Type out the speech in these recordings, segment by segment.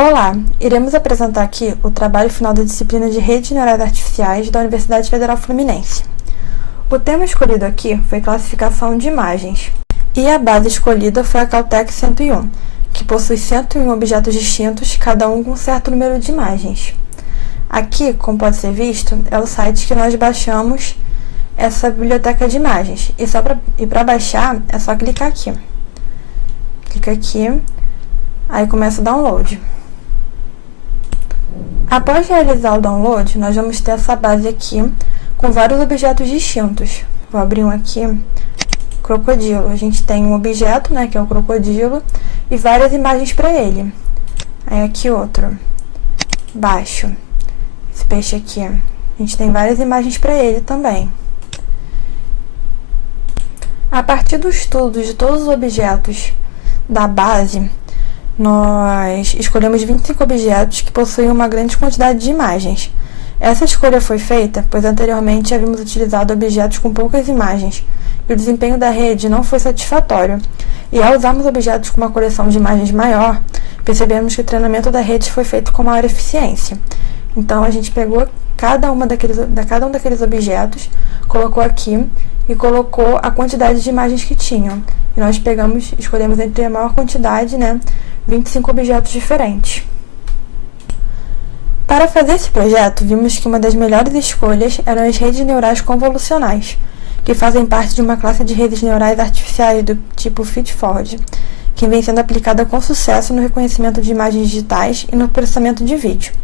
Olá, iremos apresentar aqui o trabalho final da disciplina de Redes Neurais Artificiais da Universidade Federal Fluminense. O tema escolhido aqui foi classificação de imagens, e a base escolhida foi a Caltech 101, que possui 101 objetos distintos, cada um com um certo número de imagens. Aqui, como pode ser visto, é o site que nós baixamos essa biblioteca de imagens, e para baixar é só clicar aqui. Clica aqui, aí começa o download. Após realizar o download, nós vamos ter essa base aqui com vários objetos distintos. Vou abrir um aqui, crocodilo. A gente tem um objeto, que é o crocodilo, e várias imagens para ele. Aí aqui outro, baixo, esse peixe aqui. A gente tem várias imagens para ele também. A partir do estudo de todos os objetos da base, nós escolhemos 25 objetos que possuem uma grande quantidade de imagens. Essa escolha foi feita, pois anteriormente havíamos utilizado objetos com poucas imagens, e o desempenho da rede não foi satisfatório. E ao usarmos objetos com uma coleção de imagens maior, percebemos que o treinamento da rede foi feito com maior eficiência. Então a gente pegou cada um daqueles objetos, colocou aqui e colocou a quantidade de imagens que tinham. E nós escolhemos entre a maior quantidade, 25 objetos diferentes. Para fazer esse projeto, vimos que uma das melhores escolhas eram as redes neurais convolucionais, que fazem parte de uma classe de redes neurais artificiais do tipo Feed-Forward, que vem sendo aplicada com sucesso no reconhecimento de imagens digitais e no processamento de vídeo,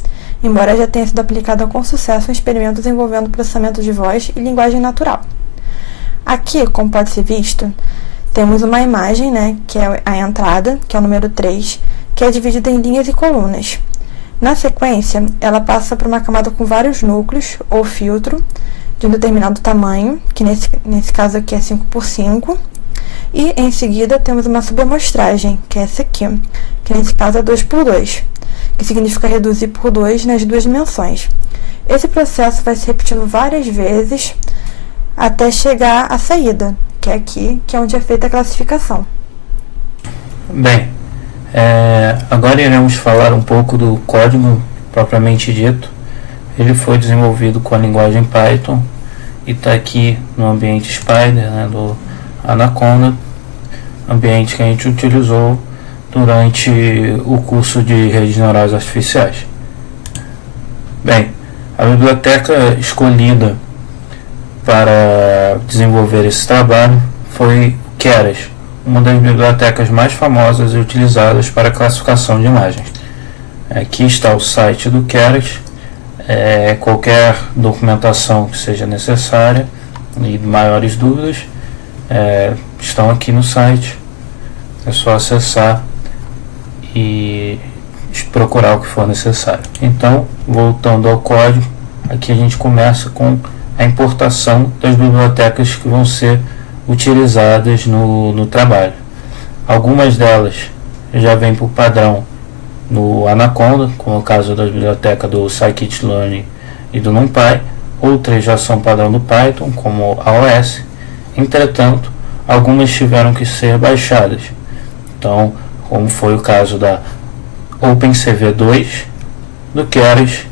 embora já tenha sido aplicada com sucesso em experimentos envolvendo processamento de voz e linguagem natural. Aqui, como pode ser visto, temos uma imagem, que é a entrada, que é o número 3, que é dividida em linhas e colunas. Na sequência, ela passa por uma camada com vários núcleos, ou filtro, de um determinado tamanho, que nesse caso aqui é 5x5, e em seguida temos uma subamostragem, que é essa aqui, que nesse caso é 2x2, que significa reduzir por 2 nas duas dimensões. Esse processo vai se repetindo várias vezes até chegar à saída, que é aqui, que é onde é feita a classificação. Bem, agora iremos falar um pouco do código propriamente dito. Ele foi desenvolvido com a linguagem Python e está aqui no ambiente Spider, do Anaconda, ambiente que a gente utilizou durante o curso de redes neurais artificiais. Bem, a biblioteca escolhida para desenvolver esse trabalho foi Keras, uma das bibliotecas mais famosas e utilizadas para classificação de imagens. Aqui está o site do Keras. Qualquer documentação que seja necessária e maiores dúvidas estão aqui no site. É só acessar e procurar o que for necessário. Então, voltando ao código, aqui a gente começa com a importação das bibliotecas que vão ser utilizadas no trabalho. Algumas delas já vêm por padrão no Anaconda, como é o caso da biblioteca do Scikit-learn e do NumPy. Outras já são padrão do Python, como a OS. Entretanto, algumas tiveram que ser baixadas. Então, como foi o caso da OpenCV2, do Keras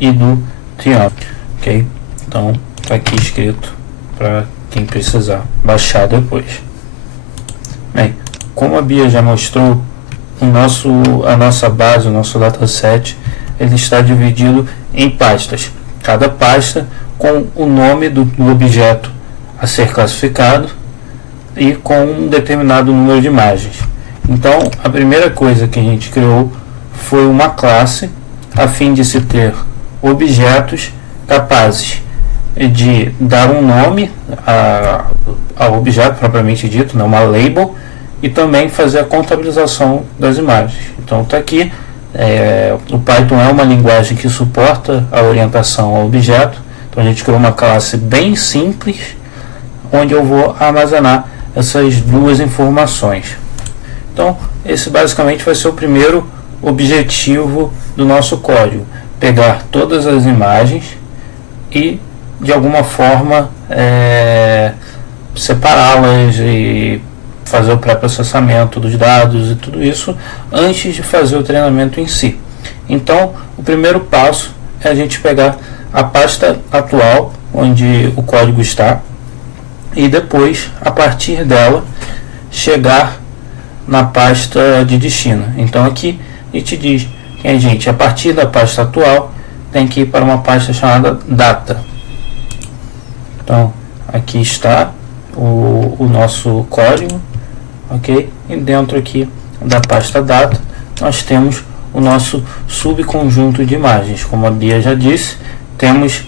e do Triumph. Ok? Então, está aqui escrito para quem precisar baixar depois. Bem, como a Bia já mostrou, a nossa base, o nosso dataset, ele está dividido em pastas. Cada pasta com o nome do objeto a ser classificado e com um determinado número de imagens. Então, a primeira coisa que a gente criou foi uma classe a fim de se ter objetos capazes de dar um nome ao objeto propriamente dito, uma label, e também fazer a contabilização das imagens. Então está aqui, o Python é uma linguagem que suporta a orientação ao objeto. Então a gente criou uma classe bem simples, onde eu vou armazenar essas duas informações. Então esse basicamente vai ser o primeiro objetivo do nosso código: pegar todas as imagens e de alguma forma separá-las e fazer o pré-processamento dos dados e tudo isso antes de fazer o treinamento em si. Então, o primeiro passo é a gente pegar a pasta atual onde o código está e depois, a partir dela, chegar na pasta de destino. Então aqui a gente diz que a gente, a partir da pasta atual, tem que ir para uma pasta chamada data. Então aqui está o nosso código, ok? E dentro aqui da pasta data nós temos o nosso subconjunto de imagens. Como a Bia já disse, temos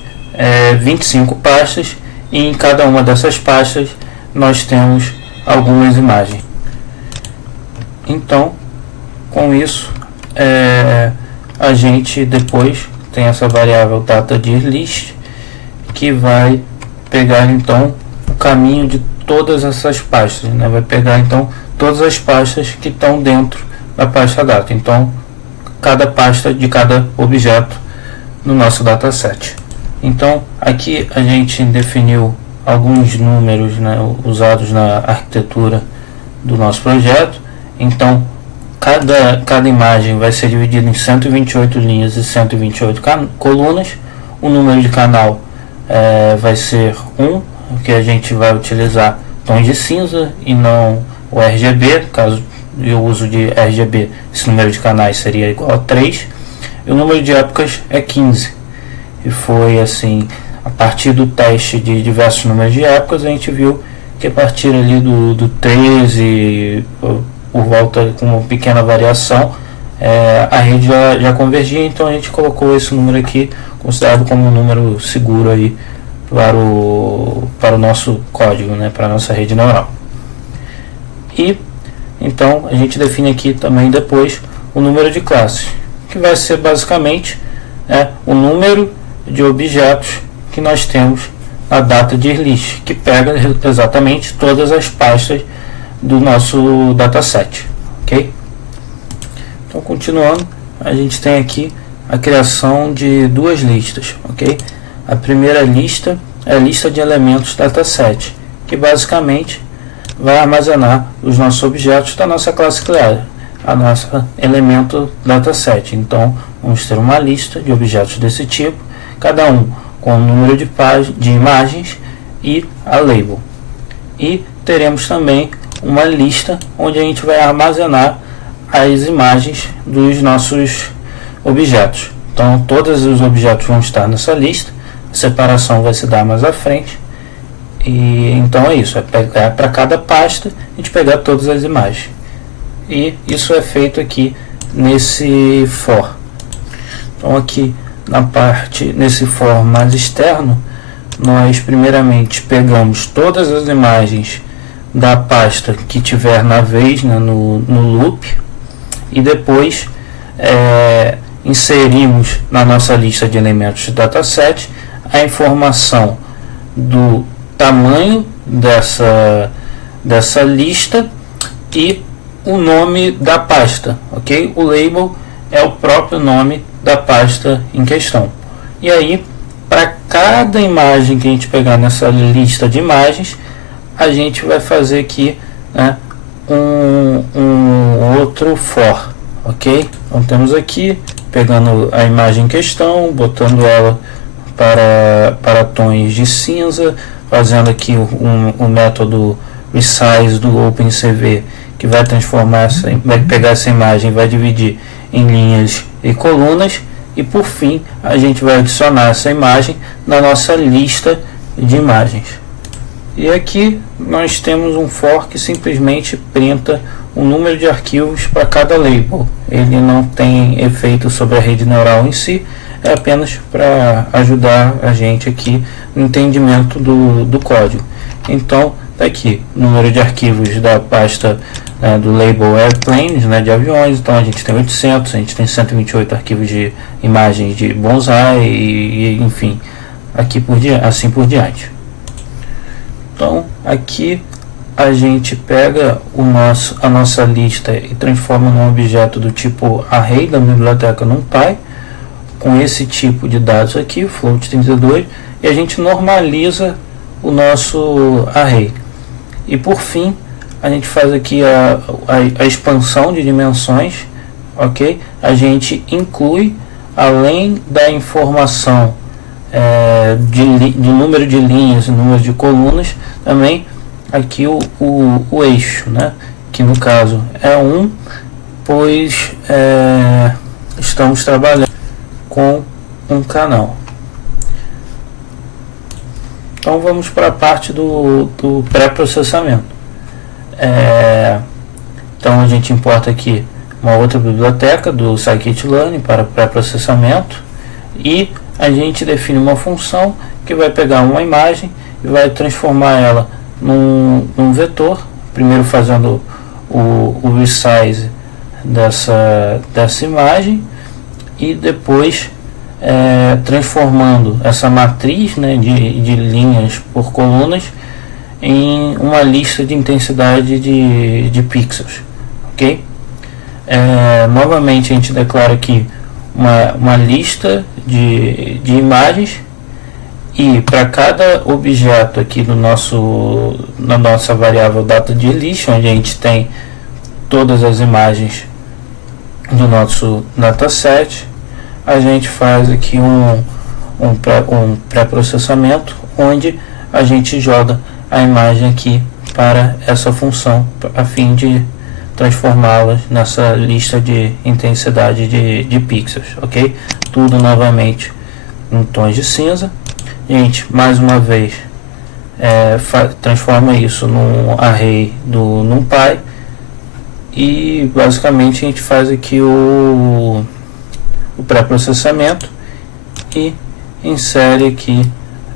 25 pastas e em cada uma dessas pastas nós temos algumas imagens. Então, com isso, a gente depois tem essa variável data_list que vai pegar então o caminho de todas essas pastas, né? Vai pegar então todas as pastas que estão dentro da pasta data. Então, cada pasta de cada objeto no nosso dataset. Então, aqui a gente definiu alguns números, né, usados na arquitetura do nosso projeto. Então, cada imagem vai ser dividida em 128 linhas e 128 colunas. O número de canal vai ser 1, que a gente vai utilizar tons de cinza e não o RGB. Caso eu uso de RGB, esse número de canais seria igual a 3. E o número de épocas é 15. E foi assim, a partir do teste de diversos números de épocas, a gente viu que a partir ali do 13, por volta com uma pequena variação, a rede já convergia. Então a gente colocou esse número aqui, considerado como um número seguro aí para o nosso código, né, para a nossa rede neural. E então a gente define aqui também depois o número de classes, que vai ser basicamente o número de objetos que nós temos na data_list, que pega exatamente todas as pastas do nosso dataset, ok? Então, continuando, a gente tem aqui a criação de duas listas, ok? A primeira lista é a lista de elementos dataset, que basicamente vai armazenar os nossos objetos da nossa classe criada, a nossa elemento dataset. Então, vamos ter uma lista de objetos desse tipo, cada um com o número de imagens e a label. E teremos também uma lista onde a gente vai armazenar as imagens dos nossos objetos. Então, todos os objetos vão estar nessa lista. A separação vai se dar mais à frente. E então é isso, para cada pasta a gente pegar todas as imagens. E isso é feito aqui nesse for. Então aqui nesse for mais externo, nós primeiramente pegamos todas as imagens da pasta que tiver na vez, né, no loop, e depois inserimos na nossa lista de elementos de dataset a informação do tamanho dessa lista e o nome da pasta, ok? O label é o próprio nome da pasta em questão. E aí, para cada imagem que a gente pegar nessa lista de imagens, a gente vai fazer aqui, né, um outro for, ok? Então temos aqui, pegando a imagem em questão, botando ela para tons de cinza, fazendo aqui um método resize do OpenCV, que vai transformar vai pegar essa imagem e vai dividir em linhas e colunas, e por fim a gente vai adicionar essa imagem na nossa lista de imagens. E aqui nós temos um for que simplesmente printa o número de arquivos para cada label. Ele não tem efeito sobre a rede neural em si, é apenas para ajudar a gente aqui no entendimento do código. Então, tá aqui o número de arquivos da pasta do label Airplanes, né, de aviões. Então a gente tem 800, a gente tem 128 arquivos de imagens de bonsai e enfim, assim por diante. Então aqui a gente pega a nossa lista e transforma num objeto do tipo array da biblioteca NumPy, com esse tipo de dados aqui, float32, e a gente normaliza o nosso array. E por fim, a gente faz aqui a expansão de dimensões, ok? A gente inclui, além da informação de número de linhas e número de colunas, também aqui o eixo, né? Que no caso é 1, pois estamos trabalhando com um canal. Então vamos para a parte do pré-processamento. Então a gente importa aqui uma outra biblioteca do scikit-learn para pré-processamento e a gente define uma função que vai pegar uma imagem e vai transformar ela num vetor, primeiro fazendo o resize dessa imagem e depois transformando essa matriz, né, de linhas por colunas em uma lista de intensidade de pixels, ok? Novamente a gente declara aqui uma lista de imagens e para cada objeto aqui na nossa variável data de list, onde a gente tem todas as imagens do nosso dataset, a gente faz aqui um pré-processamento onde a gente joga a imagem aqui para essa função a fim de transformá-las nessa lista de intensidade de pixels, ok? Tudo novamente em tons de cinza. A gente mais uma vez transforma isso num array do NumPy e basicamente a gente faz aqui o pré-processamento e insere aqui,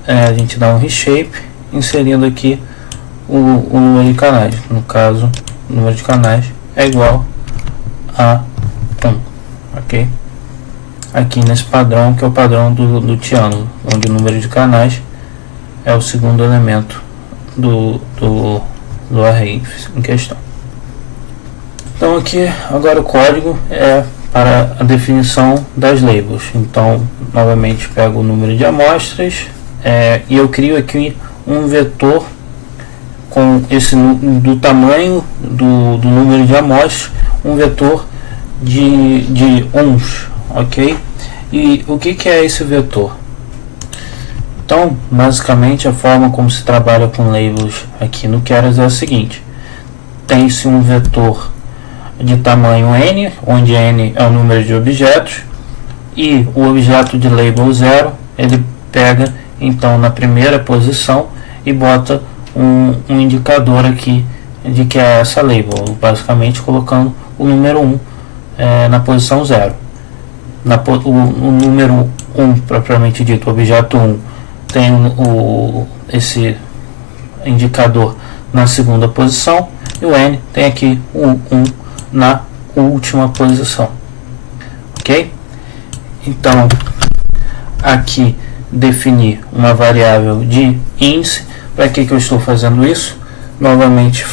a gente dá um reshape inserindo aqui o número de canais. No caso, o número de canais é igual a 1, ok? Aqui nesse padrão, que é o padrão do Tiano, onde o número de canais é o segundo elemento do array em questão. Então aqui agora o código é para a definição das labels. Então novamente pego o número de amostras e eu crio aqui um vetor com do tamanho do número de amostras, um vetor de uns, ok? E o que é esse vetor? Então basicamente a forma como se trabalha com labels aqui no Keras é a seguinte: tem-se um vetor de tamanho n, onde n é o número de objetos, e o objeto de label 0 ele pega então na primeira posição e bota um indicador aqui de que é essa label, basicamente colocando o número 1 na posição 0. O número 1 propriamente dito, o objeto 1, tem esse indicador na segunda posição e o n tem aqui o 1 na última posição, ok? Então aqui definir uma variável de índice. Para que eu estou fazendo isso? Novamente,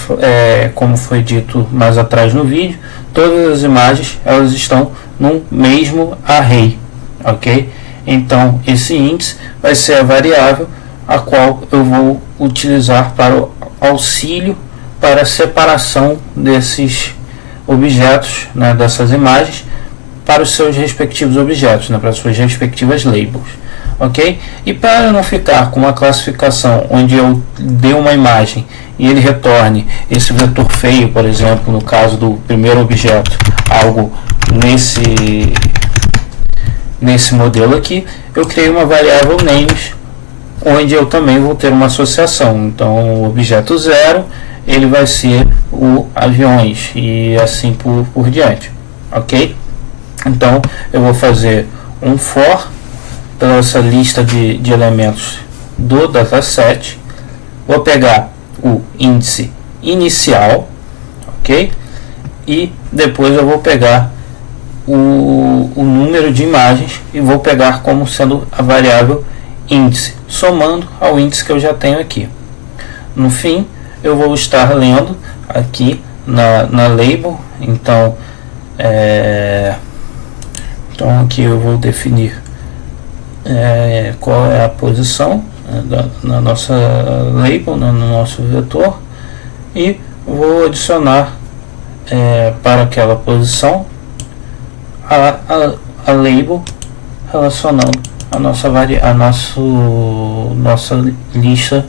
como foi dito mais atrás no vídeo, todas as imagens elas estão no mesmo array, ok? Então esse índice vai ser a variável a qual eu vou utilizar para o auxílio para a separação desses objetos, né, dessas imagens para os seus respectivos objetos, né, para as suas respectivas labels, ok? E para não ficar com uma classificação onde eu dê uma imagem e ele retorne esse vetor feio, por exemplo, no caso do primeiro objeto, algo nesse modelo aqui, eu criei uma variável names onde eu também vou ter uma associação. Então o objeto 0 ele vai ser o aviões e assim por diante, ok? Então eu vou fazer um for para essa lista de elementos do dataset, vou pegar o índice inicial, ok? E depois eu vou pegar o número de imagens e vou pegar como sendo a variável índice, somando ao índice que eu já tenho aqui. No fim eu vou estar lendo aqui na label, então aqui eu vou definir qual é a posição na nossa label, no nosso vetor, e vou adicionar para aquela posição a label relacionando nossa lista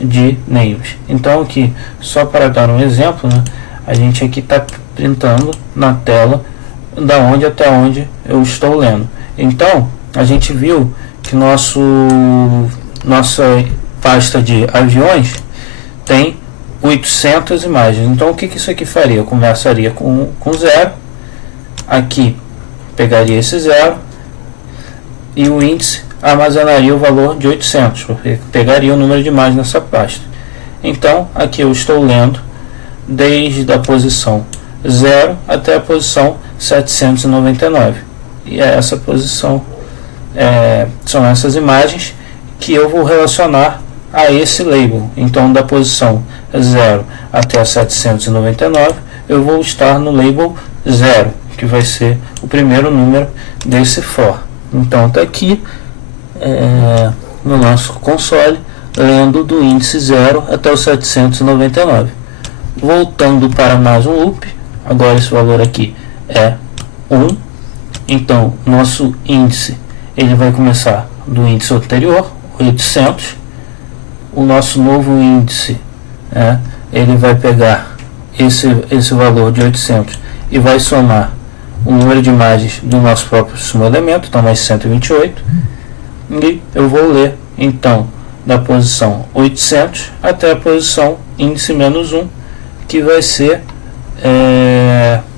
de names. Então aqui, só para dar um exemplo, né, a gente aqui está printando na tela da onde até onde eu estou lendo. Então a gente viu que nossa pasta de aviões tem 800 imagens. Então o que isso aqui faria? Eu começaria com 0, aqui pegaria esse 0 e o índice armazenaria o valor de 800, porque pegaria o número de imagens nessa pasta. Então aqui eu estou lendo desde a posição 0 até a posição 799, e essa posição são essas imagens que eu vou relacionar a esse label. Então da posição 0 até a 799 eu vou estar no label 0, que vai ser o primeiro número desse for. Então está aqui no nosso console, lendo do índice 0 até o 799. Voltando para mais um loop, agora esse valor aqui é 1. Então nosso índice ele vai começar do índice anterior, 800. O nosso novo índice, ele vai pegar esse valor de 800 e vai somar o número de imagens do nosso próprio elemento, então mais 128, e eu vou ler então da posição 800 até a posição índice menos 1, que vai ser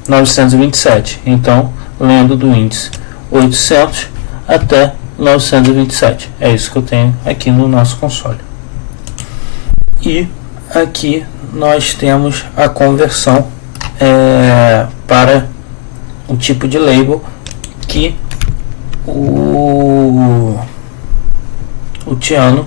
927. Então lendo do índice 800 até 927. É isso que eu tenho aqui no nosso console. E aqui nós temos a conversão para o tipo de label que o Tiano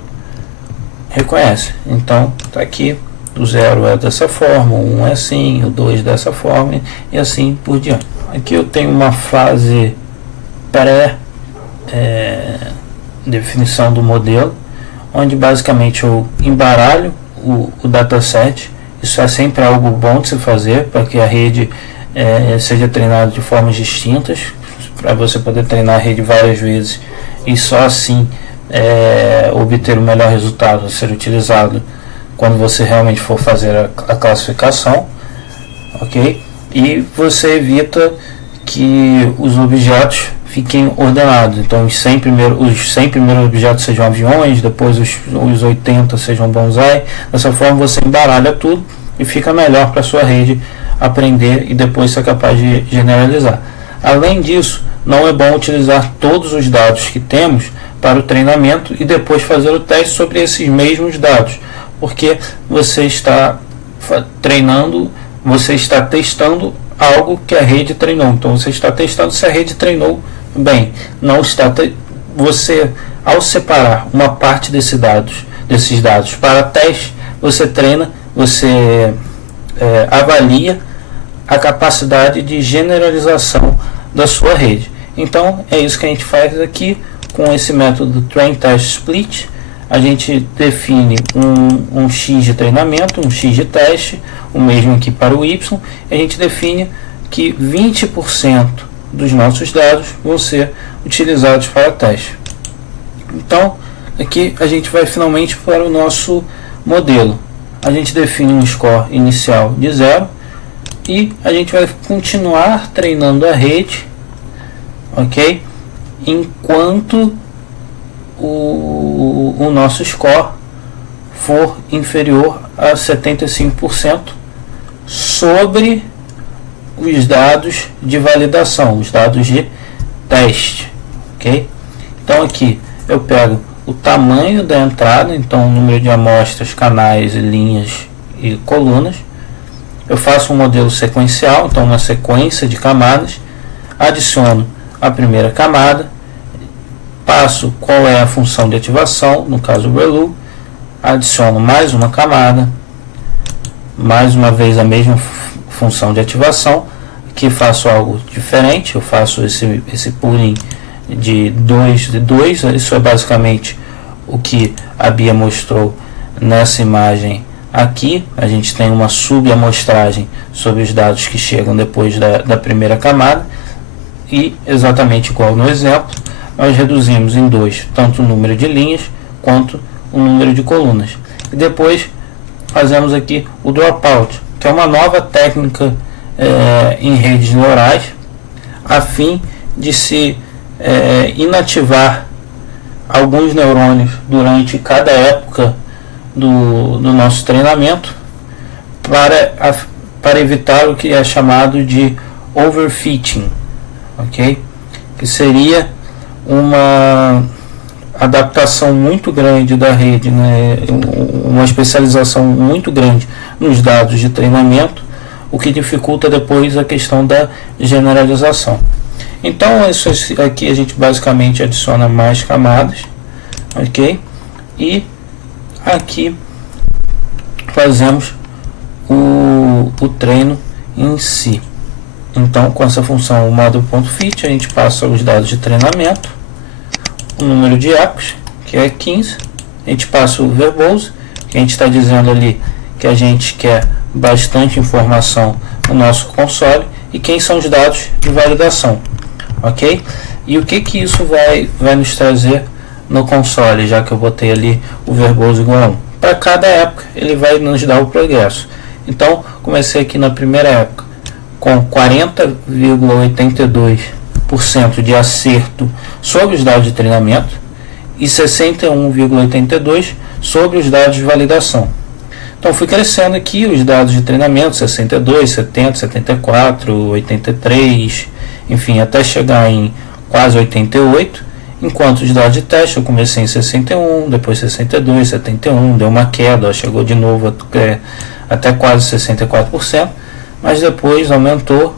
reconhece. Então tá aqui, o 0 é dessa forma, o 1 é assim, o 2 dessa forma e assim por diante. Aqui eu tenho uma fase pré definição do modelo, onde basicamente eu embaralho o dataset. Isso é sempre algo bom de se fazer para que a rede seja treinada de formas distintas, para você poder treinar a rede várias vezes e só assim obter o melhor resultado a ser utilizado quando você realmente for fazer a classificação, ok? E você evita que os objetos fiquem ordenados. Então os 100 primeiros objetos sejam aviões, depois os 80 sejam bonsai. Dessa forma você embaralha tudo e fica melhor para a sua rede aprender e depois ser capaz de generalizar. Além disso, não é bom utilizar todos os dados que temos para o treinamento e depois fazer o teste sobre esses mesmos dados, porque você está testando algo que a rede treinou. Então você está testando se a rede treinou bem. Não está você, ao separar uma parte desses dados para teste, você treina, você avalia a capacidade de generalização da sua rede. Então é isso que a gente faz aqui com esse método train test split. A gente define um X de treinamento, um X de teste, o mesmo aqui para o Y, e a gente define que 20% dos nossos dados vão ser utilizados para teste. Então aqui a gente vai finalmente para o nosso modelo. A gente define um score inicial de 0 e a gente vai continuar treinando a rede, ok? Enquanto o nosso score for inferior a 75% sobre os dados de validação, os dados de teste, ok? Então aqui eu pego o tamanho da entrada, então o número de amostras, canais, linhas e colunas. Eu faço um modelo sequencial, então uma sequência de camadas, adiciono a primeira camada, passo qual é a função de ativação, no caso o ReLU, adiciono mais uma camada, mais uma vez a mesma função de ativação. Aqui faço algo diferente, eu faço esse pooling de 2, isso é basicamente o que a Bia mostrou nessa imagem Aqui a gente tem uma subamostragem sobre os dados que chegam depois da primeira camada, e exatamente igual no exemplo, nós reduzimos em 2 tanto o número de linhas quanto o número de colunas. E depois fazemos aqui o dropout, que é uma nova técnica em redes neurais, a fim de se inativar alguns neurônios durante cada época do nosso treinamento, para evitar o que é chamado de overfitting, ok? Que seria uma adaptação muito grande da rede, né? Uma especialização muito grande nos dados de treinamento, o que dificulta depois a questão da generalização. Então isso aqui a gente basicamente adiciona mais camadas, ok? E aqui fazemos o treino em si. Então, com essa função o model.fit, a gente passa os dados de treinamento, o número de ecos, que é 15, a gente passa o verbose, que a gente está dizendo ali que a gente quer bastante informação no nosso console, e quem são os dados de validação, ok? E o que isso vai nos trazer no console, já que eu botei ali o verbose igual a 1. Para cada época ele vai nos dar o progresso. Então comecei aqui na primeira época com 40,82% de acerto sobre os dados de treinamento e 61,82% sobre os dados de validação. Então fui crescendo aqui os dados de treinamento, 62, 70, 74, 83, enfim, até chegar em quase 88, enquanto os dados de teste eu comecei em 61, depois 62, 71, deu uma queda, chegou de novo até quase 64%, mas depois aumentou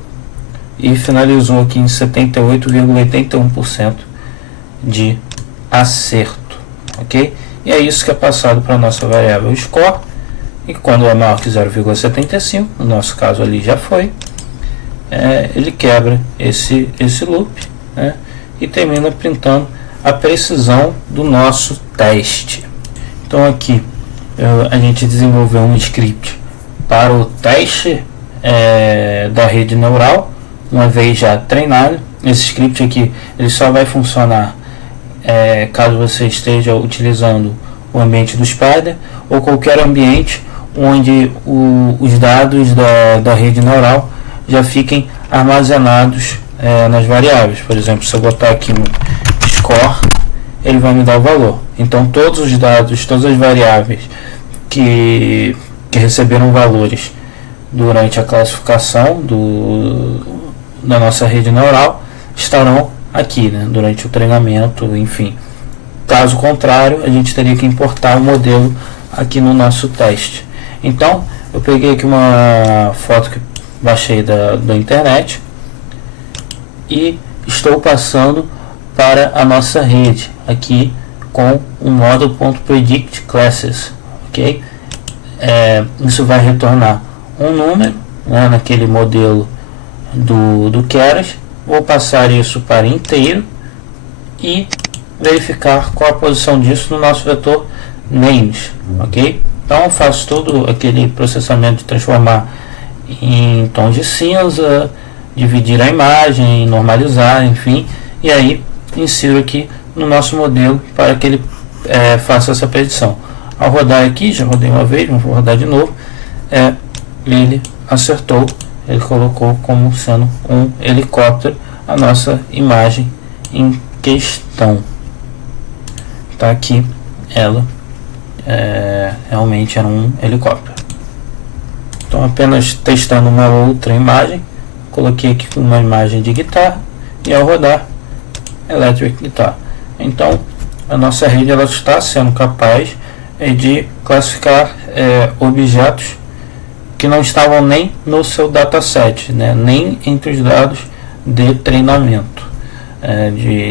e finalizou aqui em 78,81% de acerto, ok? E é isso que é passado para a nossa variável score, e quando é maior que 0,75, no nosso caso ali já foi, ele quebra esse loop, né, e termina printando a precisão do nosso teste. Então aqui a gente desenvolveu um script para o teste da rede neural, uma vez já treinado. Esse script aqui ele só vai funcionar caso você esteja utilizando o ambiente do Spider ou qualquer ambiente onde os dados da rede neural já fiquem armazenados nas variáveis. Por exemplo, se eu botar aqui no score, ele vai me dar o valor. Então todos os dados, todas as variáveis que receberam valores durante a classificação da nossa rede neural estarão aqui, né, durante o treinamento, enfim. Caso contrário, a gente teria que importar o modelo aqui no nosso teste. Então eu peguei aqui uma foto que baixei da internet e estou passando para a nossa rede aqui com o model.predict classes, ok? Isso vai retornar um número, né, naquele modelo do Keras. Vou passar isso para inteiro e verificar qual a posição disso no nosso vetor names, ok? Então faço todo aquele processamento de transformar em tons de cinza, dividir a imagem, normalizar, enfim, e aí insiro aqui no nosso modelo para que ele faça essa predição. Ao rodar aqui, já rodei uma vez, vou rodar de novo, ele acertou, ele colocou como sendo um helicóptero a nossa imagem em questão. Tá aqui ela, realmente era um helicóptero. Então apenas testando uma outra imagem, coloquei aqui uma imagem de guitarra e ao rodar electric guitar. Então a nossa rede ela está sendo capaz de classificar objetos que não estavam nem no seu dataset, né, nem entre os dados de treinamento,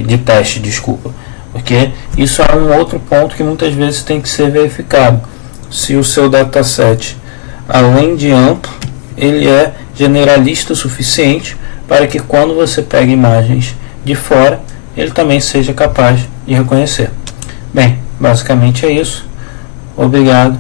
de teste, desculpa, porque isso é um outro ponto que muitas vezes tem que ser verificado. Se o seu dataset, além de amplo, ele é generalista o suficiente para que quando você pega imagens de fora, ele também seja capaz de reconhecer. Bem, basicamente é isso. Obrigado